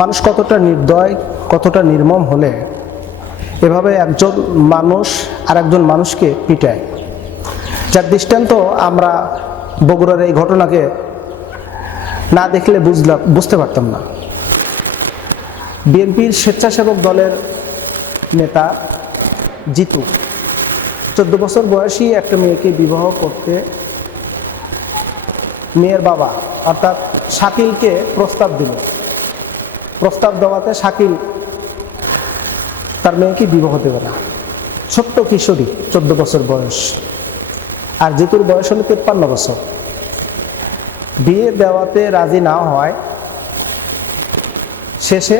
মানুষ কতটা নির্দয়, কতটা নির্মম হলে এভাবে একজন মানুষ আর একজন মানুষকে পিটায়। যার দৃষ্টান্ত আমরা বগুড়ার এই ঘটনাকে না দেখলে বুঝলাম, বুঝতে পারতাম না। বিএনপির স্বেচ্ছাসেবক দলের নেতা জিতু। চোদ্দ বছর বয়সী একটা মেয়েকে বিবাহ করতে মেয়ের বাবা অর্থাৎ শাকিলকে প্রস্তাব দিল। প্রস্তাব দেওয়াতে শাকিল, তার মেয়েকে বিবাহ দেবে না। ছোট্ট কিশোরী, চোদ্দ বছর বয়স। আর জিতুর বয়স হলো তিপ্পান্ন বছর। বিয়ে দেওয়াতে রাজি না হয় শেষে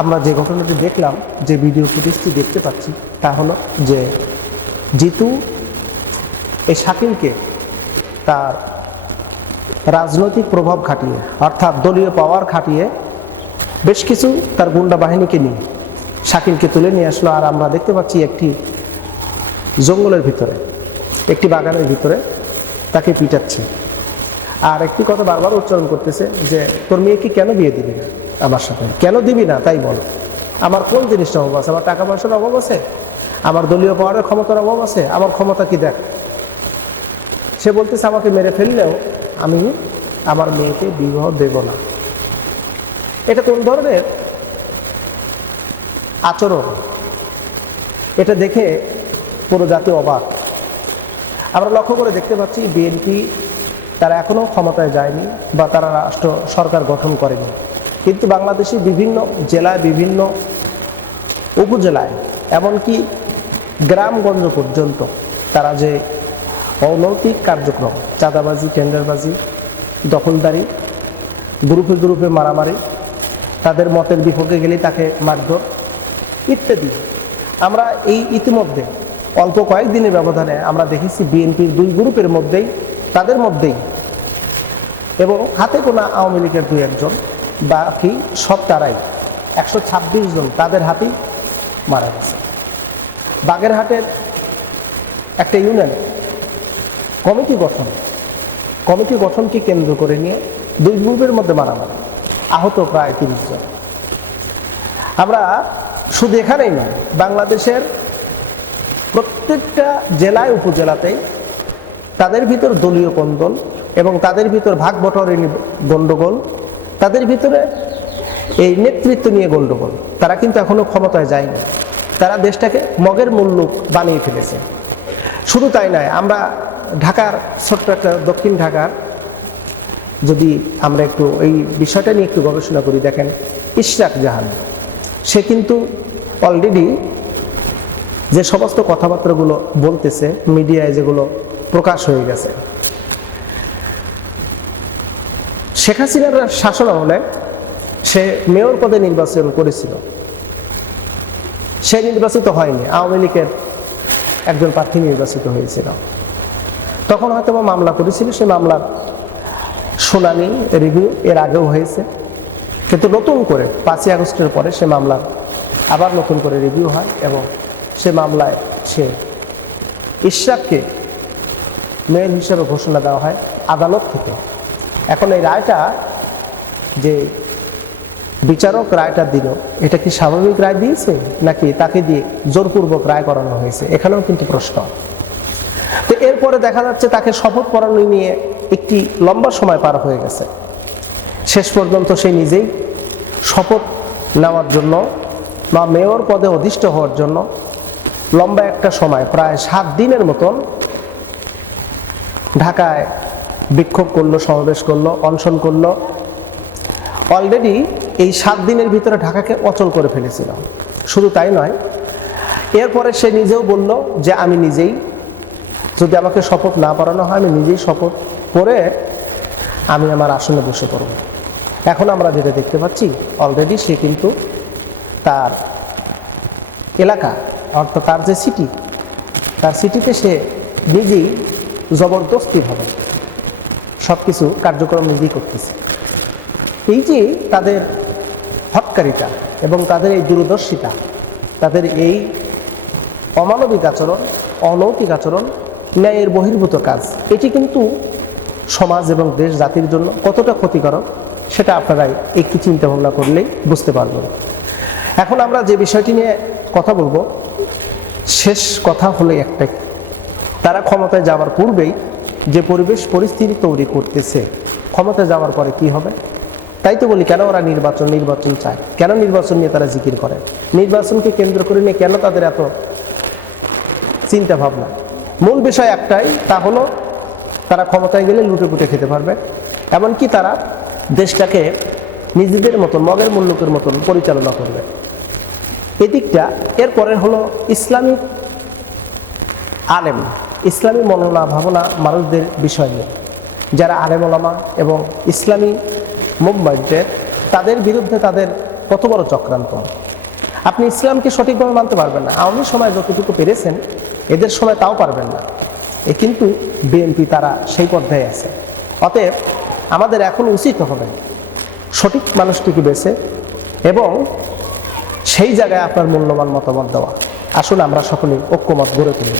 আমরা যে ঘটনাটি দেখলাম, যে ভিডিও ফুটেজটি দেখতে পাচ্ছি, তা হলো যে জিতু এই শাকিলকে তার রাজনৈতিক প্রভাব খাটিয়ে, অর্থাৎ দলীয় পাওয়ার খাটিয়ে বেশ কিছু তার গুন্ডা বাহিনীকে নিয়ে, শাকিলকে তুলে নিয়ে আসলো, আর আমরা দেখতে পাচ্ছি একটি জঙ্গলের ভিতরে, একটি বাগানের ভিতরে তাকে পিটাচ্ছে। আর একটি কথা বারবার উচ্চারণ করতেছে যে, তোর মেয়েকে কেন বিয়ে দিবি না আমার সাথে? কেন দিবি না? তাই বল। আমার কোন জিনিসটা অভাব আছে? আমার টাকা পয়সার অভাব আছে? আমার দলীয় পাওয়ারের ক্ষমতার অভাব আছে? আমার ক্ষমতা কি দেখ? সে বলতেছে, আমাকে মেরে ফেললেও আমি আমার মেয়েকে বিবাহ দেব না। এটা কোন ধরনের? আচরণ। এটা দেখে পুরো জাতি অবাক। আমরা লক্ষ্য করে দেখতে পাচ্ছি বিএনপি তারা এখনও ক্ষমতায় যায়নি বা তারা রাষ্ট্র সরকার গঠন করেনি। কিন্তু বাংলাদেশের বিভিন্ন জেলায়, বিভিন্ন উপজেলায়, এমনকি গ্রামগঞ্জ পর্যন্ত তারা যে অনৈতিক কার্যক্রম, চাঁদাবাজি, টেন্ডারবাজি, দখলদারি, গ্রুপে গ্রুপে মারামারি তাদের মতের বিপক্ষে গেলে তাকে মারধর ইত্যাদি। আমরা এই ইতিমধ্যে, অল্প কয়েকদিনের ব্যবধানে আমরা দেখেছি বিএনপির দুই গ্রুপের মধ্যেই, তাদের মধ্যেই এবং হাতে গোনা আওয়ামী লীগের দুই একজন, বাকি সব তারাই একশো ছাব্বিশ জন তাদের হাতেই মারা গেছে। বাগেরহাটের একটা ইউনিয়ন কমিটি গঠন, কমিটি গঠনকে কেন্দ্র করে নিয়ে দুই গ্রুপের মধ্যে মারামারি। আহত প্রায় তিরিশ জন। আমরা শুধু এখানেই নয়, বাংলাদেশের প্রত্যেকটা জেলায়, উপজেলাতেই তাদের ভিতর দলীয় কন্দল এবং তাদের ভিতর ভাগ বটরের গণ্ডগোল তাদের ভিতরে এই নেতৃত্ব নিয়ে গণ্ডগোল তারা কিন্তু এখনও ক্ষমতায় যায়নি। তারা দেশটাকে মগের মুল্লুক বানিয়ে ফেলেছে। শুধু তাই নয়, আমরা ঢাকার ছোট্ট একটা দক্ষিণ ঢাকার যদি আমরা একটু এই বিষয়টা নিয়ে একটু গবেষণা করি, দেখেন, ইশরাক জাহান, সে কিন্তু অলরেডি যে সমস্ত কথাবার্তাগুলো বলতেছে, মিডিয়ায় যেগুলো প্রকাশ হয়ে গেছে, শেখ হাসিনার শাসন আমলে সে মেয়র পদে নির্বাচন করেছিল। সে নির্বাচিত হয়নি, আওয়ামী লীগের একজন প্রার্থী নির্বাচিত হয়েছিল। তখন হয়তো মামলা করেছিল, সে মামলার শুনানি রিভিউ এর আগেও হয়েছে। কিন্তু নতুন করে পাঁচই আগস্টের পরে সে মামলা আবার নতুন করে রিভিউ হয় এবং সে মামলায় সে ইশরাককে মেয়র হিসেবে ঘোষণা দেওয়া হয় আদালত থেকে। এখন এই রায়টা যে বিচারক রায়টা দিল, এটা কি স্বাভাবিক রায় দিয়েছে নাকি তাকে দিয়ে জোরপূর্বক রায় করানো হয়েছে? এখানেও কিন্তু প্রশ্ন। তো এরপরে দেখা যাচ্ছে তাকে শপথ পড়ানো নিয়ে একটি লম্বা সময় পার হয়ে গেছে। শেষ পর্যন্ত সে নিজেই শপথ নেওয়ার জন্য বা মেয়র পদে অধিষ্ঠ হওয়ার জন্য লম্বা একটা সময়, প্রায় সাত দিনের মতন ঢাকায় বিক্ষোভ করল, সমাবেশ করল, অনশন করল। অলরেডি এই সাত দিনের ভিতরে ঢাকাকে অচল করে ফেলেছিল। শুধু তাই নয়, এরপরে সে নিজেও বলল যে, আমি নিজেই যদি আমাকে শপথ না পড়ানো হয়, আমি নিজেই শপথ করে আমি আমার আসনে বসে পড়ব। এখন আমরা যেটা দেখতে পাচ্ছি অলরেডি সে কিন্তু তার এলাকা, অর্থাৎ তার যে সিটি তার সিটিতে সে নিজেই জবরদস্তিভাবে সব কিছু কার্যক্রম নিজেই করতেছে। এই যে তাদের হটকারিতা এবং তাদের এই দূরদর্শিতা, তাদের এই অমানবিক আচরণ, অনৈতিক আচরণ ন্যায়ের বহির্ভূত কাজ। এটি কিন্তু সমাজ এবং দেশ জাতির জন্য কতটা ক্ষতিকারক, সেটা আপনারাই একটু চিন্তা ভাবনা করলেই বুঝতে পারবেন। এখন আমরা যে বিষয়টি নিয়ে কথা বলব, শেষ কথা হলো একটাই তারা ক্ষমতায় যাওয়ার পূর্বেই যে পরিবেশ পরিস্থিতি তৈরি করতেছে, ক্ষমতায় যাওয়ার পরে কি হবে? তাই তো বলি, কেন ওরা নির্বাচন নির্বাচন চায়? কেন নির্বাচন নিয়ে তারা জিকির করে? নির্বাচনকে কেন্দ্র করে নিয়ে কেন তাদের এত চিন্তা ভাবনা মূল বিষয় একটাই, তা হলো তারা ক্ষমতায় গেলে লুটে পুটে খেতে পারবে। এমনকি তারা দেশটাকে নিজেদের মতন, মগের মুল্লুকের মতন পরিচালনা করবে। এদিকটা এরপরে হলো ইসলামিক আলেম। ইসলামী মনোনা ভাবনা, মানুষদের বিষয় নিয়ে। যারা আলেম ওলামা এবং ইসলামী মুভমেন্টের তাদের বিরুদ্ধে তাদের কত বড় চক্রান্ত? আপনি ইসলামকে সঠিকভাবে মানতে পারবেন না। আওয়ামী সময় যতটুকু পেরেছেন, এদের সময় তাও পারবেন না। এ কিন্তু বিএনপি তারা সেই পর্যায়ে আছে। অতএব আমাদের এখন উচিত হবে সঠিক মানুষটিকে বেছে এবং সেই জায়গায় আপনার মূল্যবান মতামত দেওয়া। আসুন আমরা সকলে ঐক্যমত গড়ে তুলি।